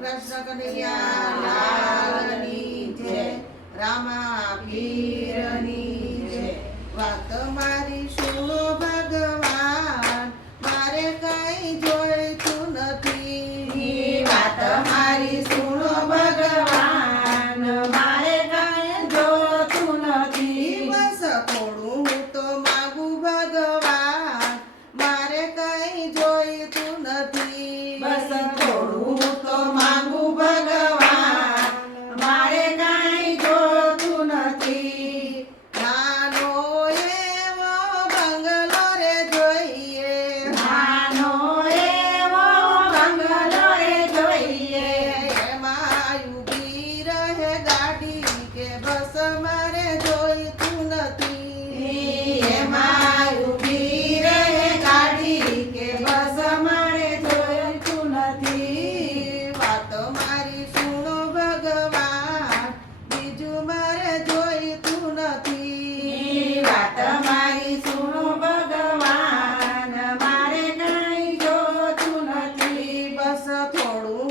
કૃષ્ણ કનૈયા લાલની જય, રામા પીરની જય. વાત મારી સુનો ભગવાન, મારે કઈ જોઈતું નથી. વાત મારી સુનો ભગવાન, મારે કાંઈ જોતું નથી. બસ થોડું હું તો માગું ભગવાન, મારે કઈ જોઈતું નથી. બસ થોડું તો માંગુ ભગવાન, મારે કાંઈ જોતું નથી. નાનો એવો બંગલો રે જોઈએ, નાનો એવો બંગલો રે જોઈએ. એમાં ઊભી રહે ગાડી કે બસ મારે જોઈતું નથી. એમાં ઊભી રહે ગાડી કે બસ મારે જોઈતું નથી. વાત મારી સુનો ભગવાન, બીજું મારે જોઈતું નથી. વાત મારી સુનો ભગવાન, મારે કાંઈ જોતું નથી. બસ થોડું